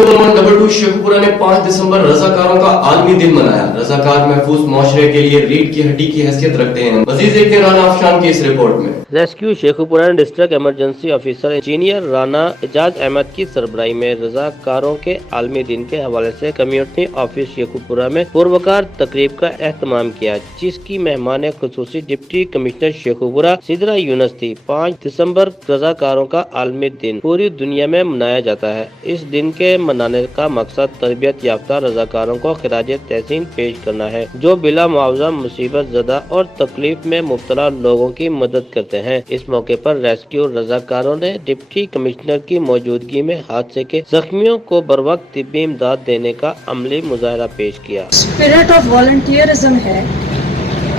2112 शेखुपुरा ने 5 दिसंबर रजाकारों का आलमी दिन मनाया। रजाकार महफूज मुआशरे के लिए रीढ़ की हड्डी की हैसियत रखते हैं। मजीद देखते हैं राना अफशान की इस रिपोर्ट में। Rescue Sheikhupura district emergency officer engineer Rana Ejaz Ahmed की सरबराही में रजाकारों के आलमी दिन के हवाले से कम्युनिटी ऑफिस शेखुपुरा में पुरवकार तकरीब का एहतमाम किया, जिसकी मेहमान खुसूसी डिप्टी कमिश्नर शेखुपुरा सिदरा यूनुस थी। 5 दिसंबर रजाकारों का आलमी दिन पूरी दुनिया में मनाया जाता है। इस दिन के मनाने का मकसद तरबियत याफ्ता रजाकारों को खिराज तहसीन पेश करना है, जो बिला मुआवजा मुसीबत ज़दा और तकलीफ में मुब्तला लोगों की मदद करते हैं। इस मौके पर रेस्क्यू रजाकारों ने डिप्टी कमिश्नर की मौजूदगी में हादसे के जख्मियों को बरवक्त तिब्बी इमदाद देने का अमली मुजाहरा पेश किया। स्पिरिट ऑफ वॉलंटियरिज्म है,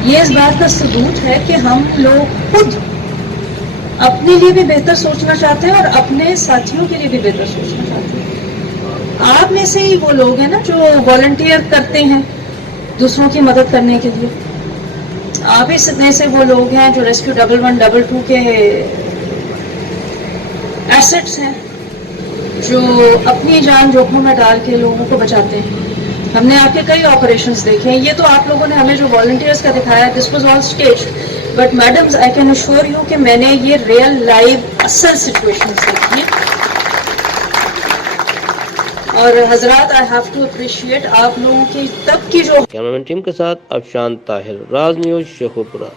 ये इस बात का सबूत है कि हम लोग खुद अपने लिए भी बेहतर सोचना चाहते हैं और अपने साथियों के लिए भी बेहतर सोचना चाहते हैं। आप में से ही वो लोग हैं ना जो वॉलंटियर करते हैं दूसरों की मदद करने के लिए। आप ही में से वो लोग हैं जो रेस्क्यू 1112 के एसेट्स हैं, जो अपनी जान जोखिम में डाल के लोगों को बचाते हैं। हमने आपके कई ऑपरेशंस देखे हैं। ये तो आप लोगों ने हमें जो वॉलंटियर्स का दिखाया, this was all stage, but madams I can assure you कि मैंने ये रियल लाइव असल सिचुएशंस देखी हैं। और हजरात, आई हैव टू अप्रिशिएट आप लोगों की तब की जो कैमरामैन टीम के साथ अफशान ताहिर, राज न्यूज़ शेखुपुरा।